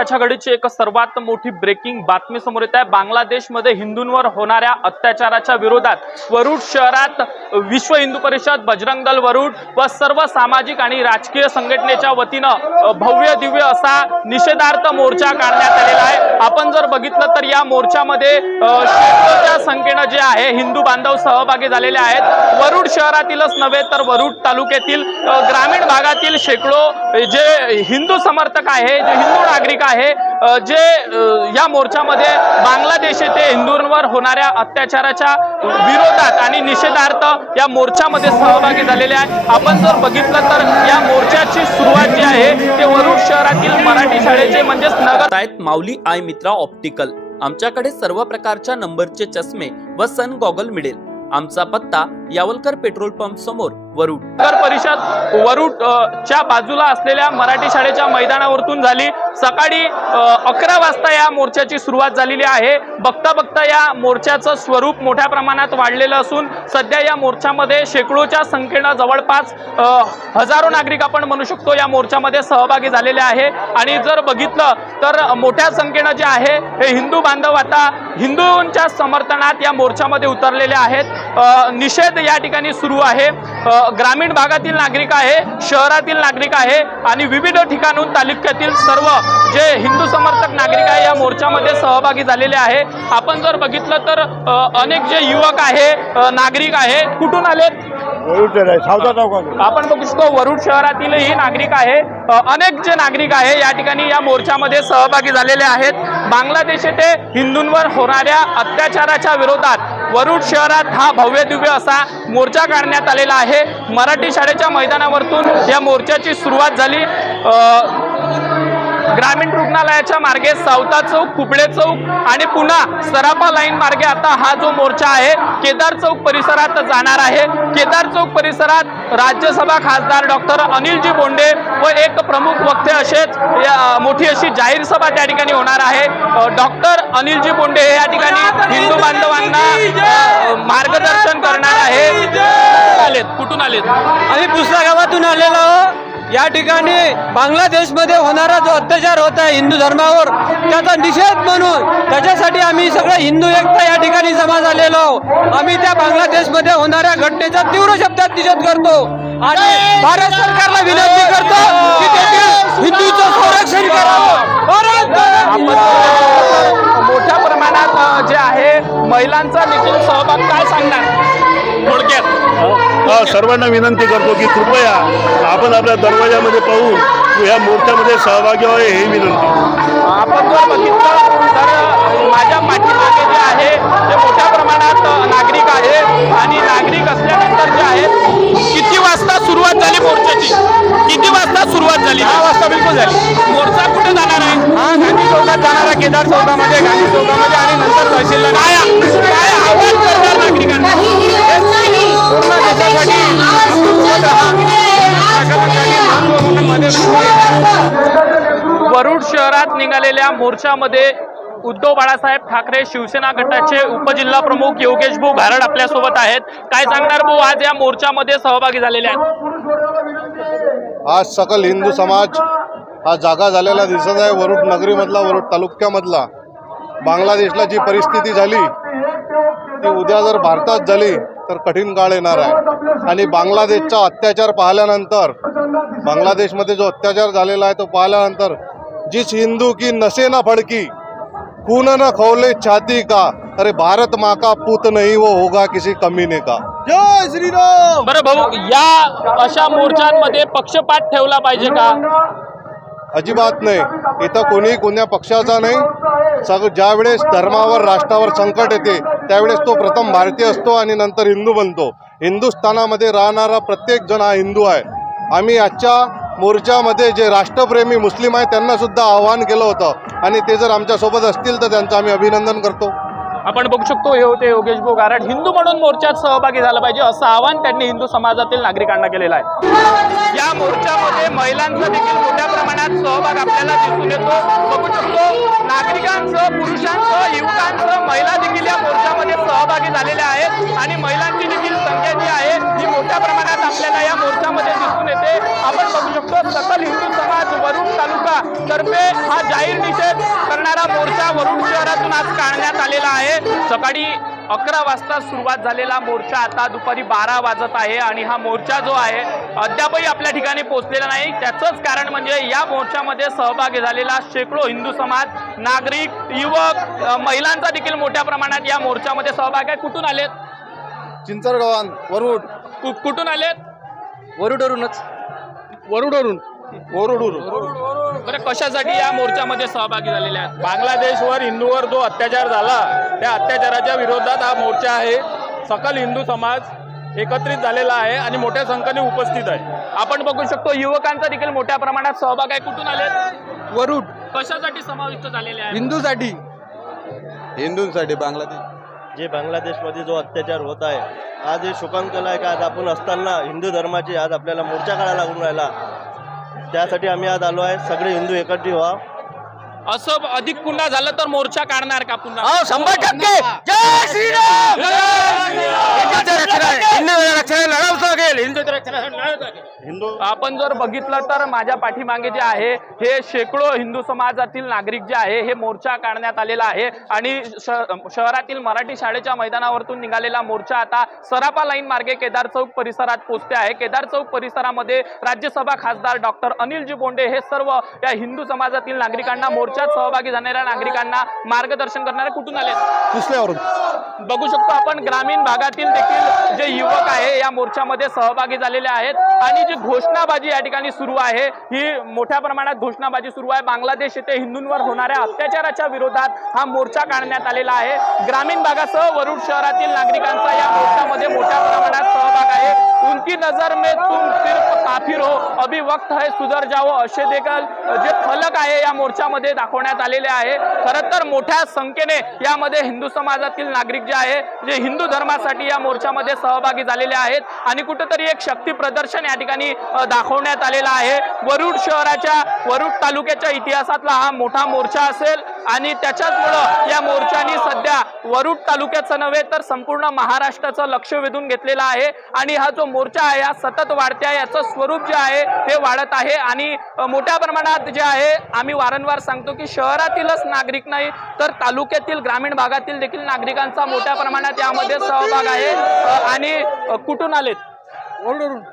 आताच्या घडीची एक सर्वात मोठी ब्रेकिंग बातमी समोर येत आहे. बांगलादेशमध्ये हिंदूंवर होणाऱ्या अत्याचाराच्या विरोधात वरुड शहरात विश्व हिंदू परिषद बजरंग दल वरुड व सर्व सामाजिक आणि राजकीय संघटनेच्या वतीनं भव्य दिव्य असा निषेधार्थ मोर्चा काढण्यात आलेला आहे. आपण जर बघितलं तर या मोर्चामध्ये शेकडोच्या संख्येनं जे आहे हिंदू बांधव सहभागी झालेले आहेत. वरुड शहरातीलच नव्हे तर वरुड तालुक्यातील ग्रामीण भागातील शेकडो जे हिंदू समर्थक आहे जे हिंदू नागरिक आहे. जे या मोर्चामध्ये बांगलादेश येथे हिंदूंवर होणाऱ्या अत्याचाराच्या विरोधात आणि निषेधार्थ या मोर्चामध्ये सहभागी झालेले आहे. आपण जर बघितलं तर या मोर्चाची सुरुवात जी आहे ते वरुड शहरातील मराठी शाळेचे म्हणजेच नगर आहेत माऊली आय मित्रा ऑप्टिकल. आमच्याकडे सर्व प्रकारच्या नंबरचे चष्मे व सन गॉगल मिळेल. आमचा पत्ता यावलकर पेट्रोल पंप समोर वरुड. नगर परिषद वरुड च्या बाजूला असलेल्या मराठी शाळेच्या मैदानावरतून झाली. सकाळी अकरा वाजता या मोर्चाची सुरुवात झालेली आहे. बघता बघता या मोर्चाचं स्वरूप मोठ्या प्रमाणात वाढलेलं असून सध्या या मोर्चामध्ये शेकडोच्या संख्येनं जवळपास हजारो नागरिक आपण म्हणू शकतो या मोर्चामध्ये सहभागी झालेले आहे. आणि जर बघितलं तर मोठ्या संख्येनं जे आहे हे हिंदू बांधव आता हिंदूंच्या समर्थनात या मोर्चामध्ये उतरलेले आहेत. निषेध या ठिकाणी सुरू आहे. ग्रामीण भागातील नागरिक आहे शहरातील नागरिक आहे आणि विविध ठिकाणून तालुक्यातील सर्व जे हिंदू समर्थक नागरिक आहे या मोर्चामध्ये सहभागी झालेले आहे. आपण जर बघितलं तर अनेक जे युवक आहे नागरिक आहे कुठून चौकात आपण बघू शकतो वरुड शहरातीलही नागरिक आहे. अनेक जे नागरिक आहे या ठिकाणी या मोर्चामध्ये सहभागी झालेले आहेत. बांगलादेश येथे हिंदूंवर होणाऱ्या अत्याचाराच्या विरोधात वरुड शहरात हा भव्य दिव्य असा मोर्चा काढण्यात आलेला आहे. मराठी शाळेच्या मैदानावरतून या मोर्चाची सुरुवात झाली. ग्रामीण रुग्णालयाच्या मार्गे सावता चौक कुबडे चौक आणि पुन्हा सराफा लाईन मार्गे आता हा जो मोर्चा आहे केदार चौक परिसरात जाणार आहे. केदार चौक परिसरात राज्यसभा खासदार डॉक्टर अनिलजी बोंडे व एक प्रमुख वक्ते असेच या- मोठी अशी जाहीर सभा त्या ठिकाणी होणार आहे. डॉक्टर अनिलजी बोंडे हे या ठिकाणी हिंदू बांधवांना मार्गदर्शन करणार आहे. आलेत? कुठून आलेत? आम्ही दुसऱ्या गावातून आलेलो या ठिकाणी बांगलादेशमध्ये होणारा जो अत्याचार होत आहे हिंदू धर्मावर त्याचा निषेध म्हणून त्याच्यासाठी आम्ही सगळे हिंदू एकता या ठिकाणी जमा झालेलो. आम्ही त्या बांगलादेशमध्ये होणाऱ्या घटनेचा तीव्र शब्दात निषेध करतो. आणि भारत सरकारला विनंती करतो की हिंदूचं संरक्षण करावं भारत आपण मोठ्या प्रमाणात जे आहे महिलांचा देखील सहभाग काय सांगणार? थोडक्यात सर्वांना विनंती करतो की कृपया आपण आपल्या दरवाजामध्ये पाहून या मोर्चामध्ये सहभागी व्हावे ही विनंती. आपण जर बघितलं तर माझ्या पाठीमागे जे आहे ते मोठ्या प्रमाणात नागरिक आहे. आणि नागरिक असल्यानंतर जे आहे किती वाजता सुरुवात झाली मोर्चाची? किती वाजता सुरुवात झाली? दहा वाजता बिलकुल झाली. मोर्चा कुठे जाणार आहे? हा गांधी चौकात जाणार आहे केदार चौकामध्ये गांधी चौकामध्ये आणि नंतर तहसीलला काय काय आव्हान करणार नागरिकांना. पूर्ण वरुड शहरात निघालेल्या मोर्चामध्ये उद्धव बाळासाहेब ठाकरे शिवसेना गटाचे उपजिल्हा प्रमुख योगेश भाऊ घारड आपल्यासोबत आहेत. काय सांगणार भाऊ? आज या मोर्चामध्ये सहभागी झालेले आहेत. आज सकल हिंदू समाज हा जागा झालेला दिसत आहे. वरुड नगरीमधला वरुड तालुक्यामधला. बांगलादेशला जी परिस्थिती झाली ती उद्या जर भारतात झाली तर कठीण काळ येणार आहे. आणि बांगलादेशचा अत्याचार पाहिल्यानंतर बांगलादेशमध्ये जो अत्याचार झालेला आहे तो पाहिल्यानंतर जिस हिंदू की नसे न फडकी खून न खवले छाती का अरे भारत माँ का पूत नहीं वो होगा किसी कमीने का। जय श्रीराम! बरं भाऊ या अशा मोर्चांमध्ये पक्षपात ठेवला पाहिजे का? अजिबात नाही. इथं कोणी कोण्या पक्षाचा नाही. सग ज्यावेळेस धर्मावर राष्ट्रावर संकट येते त्यावेळेस तो प्रथम भारतीय असतो आणि नंतर हिंदू बनतो. हिंदुस्थानामध्ये राहणारा प्रत्येक जण हा हिंदू आहे. आम्ही आजच्या मोर्चामध्ये जे राष्ट्रप्रेमी मुस्लिम आहे त्यांना सुद्धा आवाहन केलं होतं. आणि ते जर आमच्यासोबत असतील तर त्यांचं आम्ही अभिनंदन करतो. आपण बघू शकतो हे होते योगेश भाऊ गारड हिंदू म्हणून मोर्चात सहभागी झालं पाहिजे असं आवाहन त्यांनी हिंदू समाजातील नागरिकांना केलेलं आहे. या मोर्चामध्ये महिलांचा देखील मोठ्या प्रमाणात सहभाग आपल्याला दिसून येतो. बघू शकतो नागरिकांचं पुरुषांचं युवकांचं महिला देखील या मोर्चामध्ये सहभागी झालेल्या आहेत. आणि महिलांची देखील संख्या जी आहे ही मोठ्या प्रमाणात आपल्याला या मोर्चामध्ये दिसून येते. आपण बघू शकतो सकल हिंदू समाज वरुण तालुका तर्फे हा जाहीर निषेध करणारा मोर्चा वरुण शहरातून आज काढण्यात आलेला आहे. सकाळी अकरा वाजता सुरुवात झालेला मोर्चा आता दुपारी बारा वाजत आहे आणि हा मोर्चा जो आहे अद्यापही आपल्या ठिकाणी पोहोचलेला नाही. त्याचंच कारण म्हणजे या मोर्चामध्ये सहभागी झालेला शेकडो हिंदू समाज नागरिक युवक महिलांचा देखील मोठ्या प्रमाणात या मोर्चामध्ये सहभाग आहे. कुठून आलेत? चिंचरगावान वरुड. कु- कुठून आलेत? वरुडवरूनच. वरुडवरून. वरुडवरून. बरं कशासाठी या मोर्चामध्ये सहभागी झालेले आहेत? बांगलादेशवर हिंदूवर जो अत्याचार झाला त्या अत्याचाराच्या विरोधात हा मोर्चा आहे. सकल हिंदू समाज एकत्रित झालेला आहे आणि मोठ्या संख्येने उपस्थित आहे. आपण बघू शकतो युवकांचा देखील मोठ्या प्रमाणात सहभाग आहे. कुठून आलेत? वरुड. कशासाठी समाविष्ट झालेले आहेत? हिंदूसाठी. हिंदूंसाठी बांगलादेश. जे बांगलादेशमध्ये जो अत्याचार होत आहे आज हे शोकांकल आहे का आज आपण असताना हिंदू धर्माची आज आपल्याला मोर्चा काढायला लागून राहिला. त्यासाठी आम्ही आज आलो आहे. सगळे हिंदू एकत्री व्हा. असं अधिक पुन्हा झालं तर मोर्चा काढणार का पुन्हा? हो शंभर टक्के. जय श्रीराम. लढावंच लागेल लढावंच लागेल हिंदू. आपण जर बघितलं तर माझ्या पाठीमागे जे आहे हे शेकडो हिंदू समाजातील नागरिक जे आहे हे मोर्चा काढण्यात आलेला आहे. आणि शहरातील मराठी शाळेच्या मैदानावरतून निघालेला मोर्चा आता सरापा लाईन मार्गे केदार चौक परिसरात पोहोचते आहे. केदार चौक परिसरामध्ये राज्यसभा खासदार डॉक्टर अनिलजी बोंडे हे सर्व या हिंदू समाजातील नागरिकांना मोर्चात सहभागी झाणाऱ्या नागरिकांना मार्गदर्शन करणारे कुठून आले? कुसल्यावरून बघू शकतो आपण ग्रामीण भागातील देखील जे युवक आहे या मोर्चामध्ये सहभागी झालेले आहेत आणि जी घोषणाबाजी या ठिकाणी सुरू आहे ही मोठ्या प्रमाणात घोषणाबाजी सुरू आहे. बांगलादेश येथे हिंदूंवर होणाऱ्या अत्याचाराच्या विरोधात हा मोर्चा काढण्यात आलेला आहे. ग्रामीण भागासह वरुड शहरातील नागरिकांचा या मोर्चामध्ये मोठ्या प्रमाणात सहभाग आहे. उनकी नजर में तुम सिर्फ काफिर हो अभी वक्त है सुधर जाओ असे देखील जे फलक आहे या मोर्चामध्ये दाखवण्यात आलेले आहे. खरं तर मोठ्या संख्येने यामध्ये हिंदू समाजातील नागरिक जे आहे जे हिंदू धर्मासाठी या मोर्चामध्ये सहभागी झालेले आहेत. आणि कुठंतरी एक शक्ती प्रदर्शन या ठिकाणी दाखवण्यात आलेलं आहे. वरुड शहराच्या वरुड तालुक्याच्या इतिहासातला हा मोठा मोर्चा असेल. आणि त्याच्याचमुळं या मोर्चानी सध्या वरुड तालुक्याचं नव्हे तर संपूर्ण महाराष्ट्राचं लक्ष वेधून घेतलेलं आहे. आणि हा जो मोर्चा आहे हा सतत वाढते आहे याचं स्वरूप जे आहे ते वाढत आहे. आणि मोठ्या प्रमाणात जे आहे आम्ही वारंवार सांगतो की शहरातीलच नागरिक नाही तर तालुक्यातील ग्रामीण भागातील देखील नागरिकांचा मोठ्या प्रमाणात यामध्ये सहभाग आहे. आणि कुठून आलेत?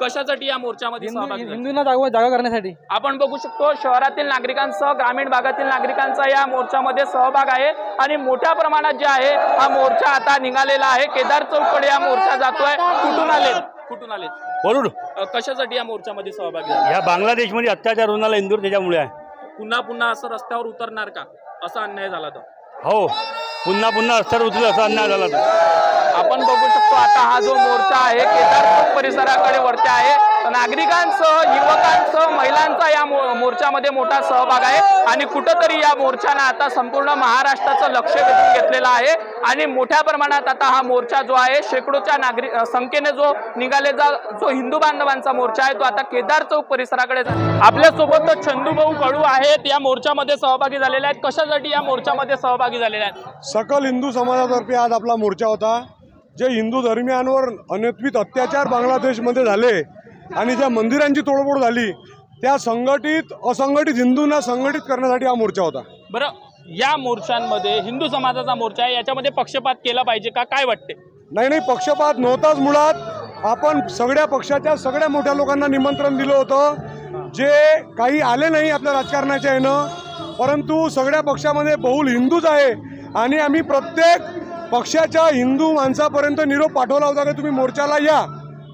कशासाठी या मोर्चामध्ये सहभागी झाले? हिंदूंना जागा जागा करण्यासाठी. आपण बघू शकतो शहरातील नागरिकांसह ग्रामीण भागातील नागरिकांचा या मोर्चामध्ये सहभाग आहे आणि मोठ्या प्रमाणात जे आहे हा मोर्चा आता निघालेला आहे. केदार चौकडे हा मोर्चा जातोय. कुठून आले कुठून आले वरुड कशासाठी या मोर्चामध्ये सहभागी झाले? ह्या बांगलादेशमध्ये अत्याचार होणारा इंदूर त्याच्यामुळे आहे. पुन्हा पुन्हा असं रस्त्यावर उतरणार का? असा अन्याय झाला तर हो. पुन्हा पुन्हा अस्तर उतरलं असा अन्याय झाला आपण बघू शकतो आता हा जो मोर्चा आहे केदार परिसराकडे वरती आहे. नागरिकांसह युवकांसह महिलांचा या मो- मोर्चामध्ये मोठा सहभाग आहे. आणि कुठंतरी या मोर्चानं आता संपूर्ण महाराष्ट्राचं लक्ष वेधून घेतलेलं आहे. आणि मोठ्या प्रमाणात आता हा मोर्चा जो आहे शेकडोच्या नागरिक संख्येने जो निघालेला जो हिंदू बांधवांचा मोर्चा आहे तो आता केदार चौक परिसराकडे आपल्यासोबत चंदूभाऊ कडू आहेत. या मोर्चामध्ये सहभागी झालेले आहेत. कशासाठी या मोर्चामध्ये सहभागी झालेले आहेत? सकल हिंदू समाजातर्फे आज आपला मोर्चा होता जे हिंदू धर्मियांवर अनैतिक अत्याचार बांगलादेशमध्ये झाले. आणि ज्या मंदिरांची तोडफोड झाली त्या संघटित असंघटित हिंदूंना संघटित करण्यासाठी हा मोर्चा होता. बरं या मोर्चांमध्ये हिंदू समाजाचा मोर्चा आहे याच्यामध्ये पक्षपात केला पाहिजे का? काय वाटते नाही नाही पक्षपात नव्हताच मुळात. आपण सगळ्या पक्षाच्या सगळ्या मोठ्या लोकांना निमंत्रण दिलं होतं. जे काही आले नाही आपल्या राजकारणाच्या यानं परंतु सगळ्या पक्षामध्ये बहुल हिंदूच आहे. आणि आम्ही प्रत्येक पक्षाच्या हिंदू माणसापर्यंत निरोप पाठवला होता की तुम्ही मोर्चाला या.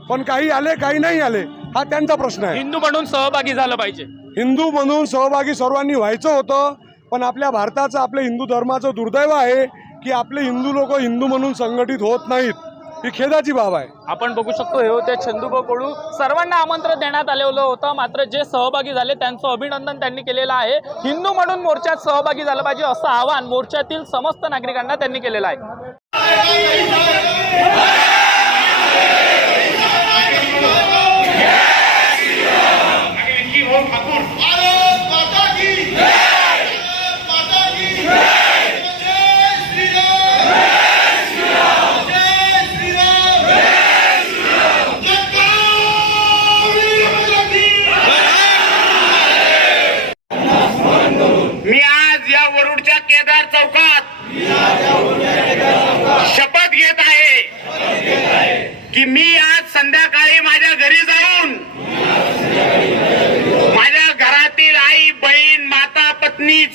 पण काही आले काही नाही आले हा त्यांचा प्रश्न आहे. हिंदू म्हणून सहभागी झालं पाहिजे. हिंदू म्हणून सहभागी सर्वांनी व्हायचं होतं पण आपल्या भारताचं आपल्या हिंदू धर्माचं दुर्दैव आहे की आपले हिंदू लोक हिंदू म्हणून संघटित होत नाहीत. ही खेदाची बाब आहे. आपण बघू शकतो हे होते चंदूभाऊ कडू सर्वांना आमंत्रण देण्यात आलेलं होतं मात्र जे सहभागी झाले त्यांचं अभिनंदन त्यांनी केलेलं आहे. हिंदू म्हणून मोर्चात सहभागी झालं पाहिजे असं आवाहन मोर्चातील समस्त नागरिकांना त्यांनी केलेलं आहे.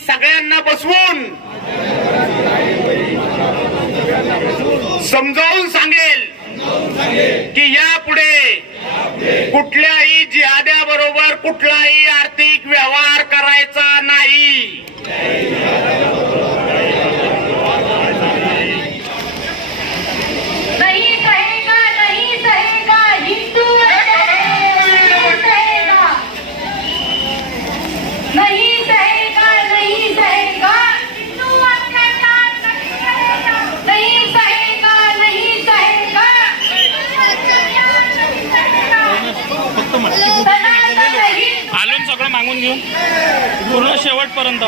सगळ्यांना बसवून समजावून सांगेल की यापुढे कुठल्याही जिहाद्या बरोबर कुठलाही आर्थिक व्यवहार करायचा नाही. घेऊन पूर्ण शेवटपर्यंत.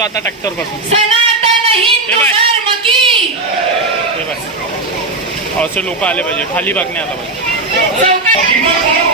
जातो आता ट्रॅक्टरपासून. असे लोक आले पाहिजे. खाली भाग नाही आला पाहिजे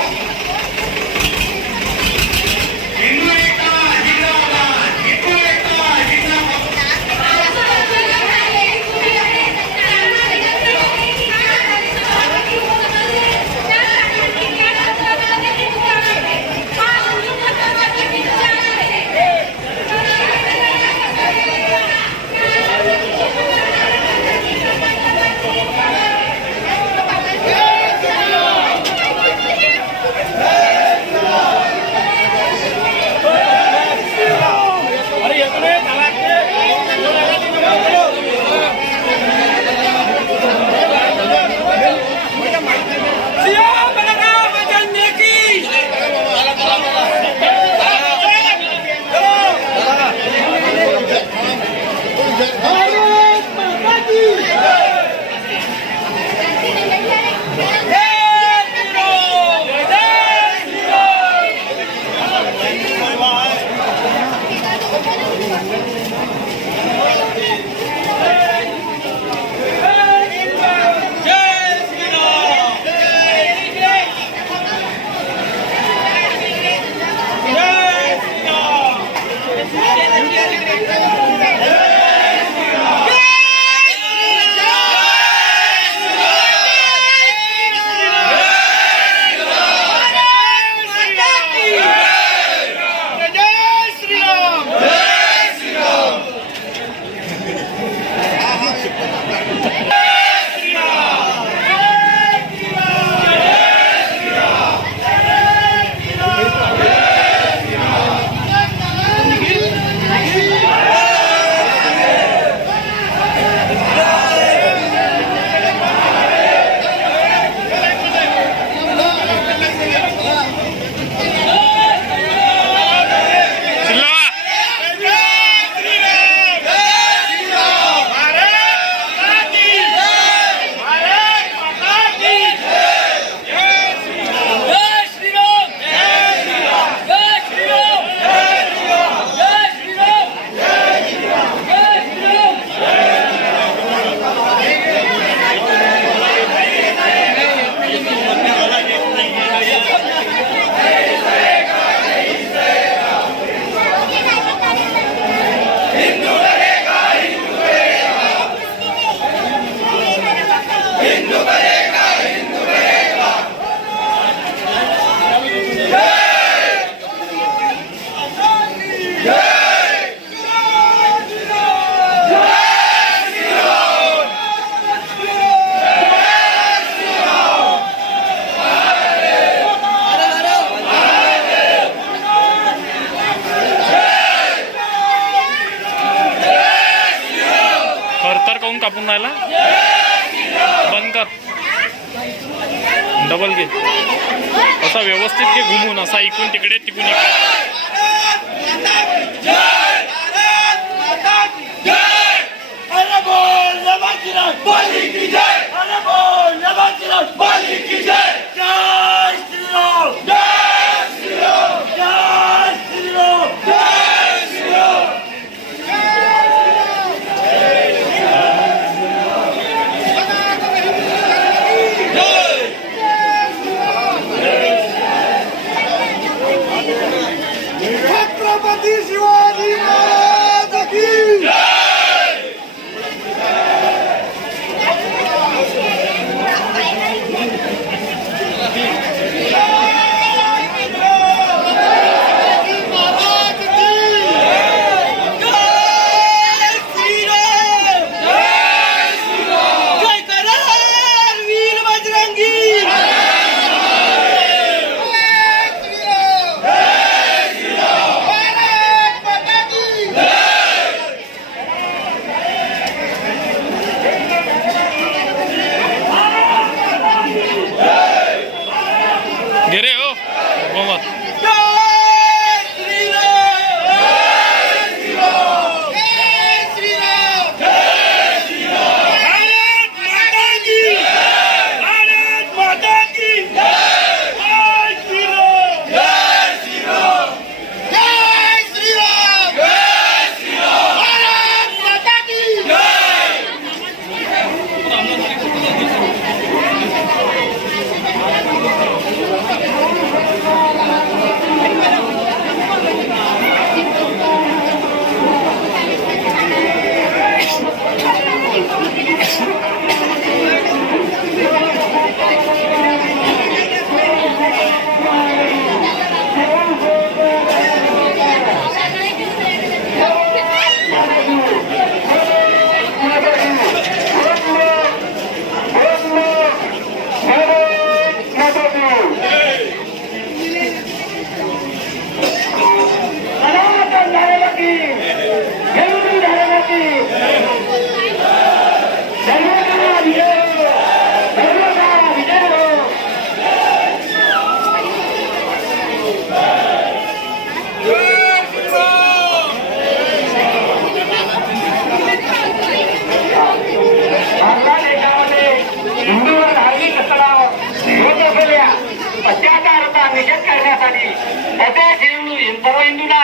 हिंदू सर्व हिंदूंना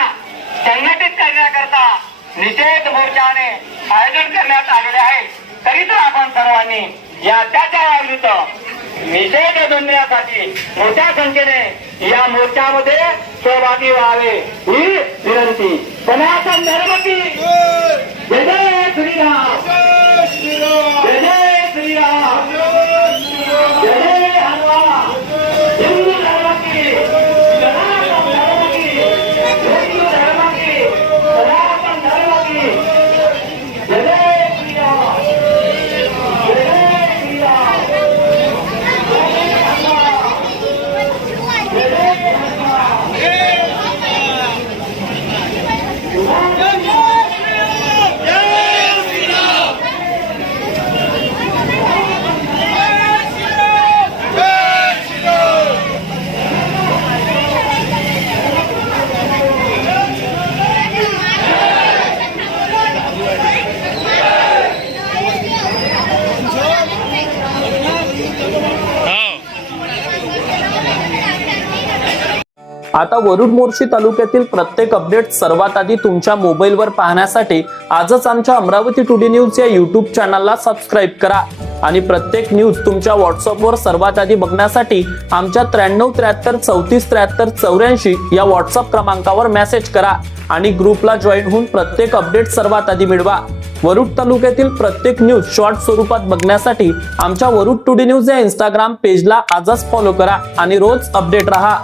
संघटित करण्याकरता निषेध मोर्चाने आयोजन करण्यात आलेले आहे. तरी तर आपण सर्वांनी या अत्याचाराविरुद्ध निषेध नोंदण्यासाठी मोठ्या संख्येने या मोर्चामध्ये सहभागी व्हावे ही विनंती. सनातन धर्म की जय! जय श्रीराम. जय जय श्रीराम जय जय हनुमान हिंदू धर्म की सनातन धर्म की हिंदू धर्म की सनातन धर्म की जय जय श्रीराम जय जय श्रीराम जय जय हनुमान जय जय हनुमान आता वरुड मोर्शी तालुक्यातील प्रत्येक अपडेट सर्वात आधी तुमच्या मोबाईलवर पाहण्यासाठी आजच आमच्या अमरावती टुडे न्यूज या युट्यूब चॅनलला सबस्क्राईब करा. आणि प्रत्येक न्यूज तुमच्या व्हॉट्सअपवर सर्वात आधी बघण्यासाठी आमच्या त्र्याण्णव त्र्याहत्तर चौतीस त्र्याहत्तर चौऱ्याऐंशी या व्हॉट्सअप क्रमांकावर मेसेज करा आणि ग्रुपला जॉईन होऊन प्रत्येक अपडेट सर्वात आधी मिळवा. वरुड तालुक्यातील प्रत्येक न्यूज शॉर्ट स्वरूपात बघण्यासाठी आमच्या वरुड टुडे न्यूज या इंस्टाग्राम पेजला आजच फॉलो करा आणि रोज अपडेट रहा.